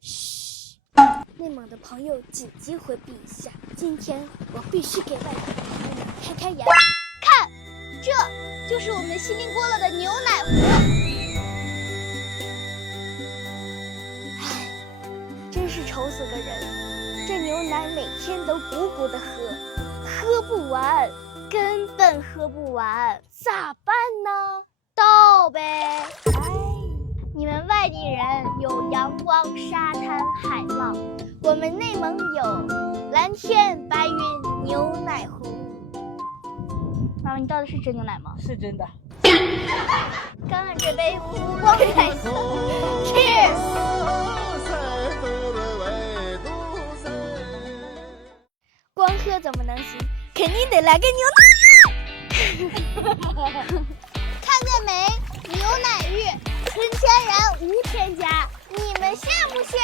嘘，内蒙的朋友紧急回避一下，今天我必须给外国朋友们开开眼。看，这就是我们锡林郭勒的牛奶湖。唉，真是愁死个人，这牛奶每天都鼓鼓的喝不完，根本喝不完，咋办呢？倒呗。哎，你们外地人有阳光、沙滩、海浪，我们内蒙有蓝天、白云、牛奶湖。妈妈，你倒的是真牛奶吗？是真的。干了这杯湖光彩色 ，Cheers！ 光喝怎么能行？肯定得来个牛奶。看见没？牛奶浴，纯天然无添加，你们羡不羡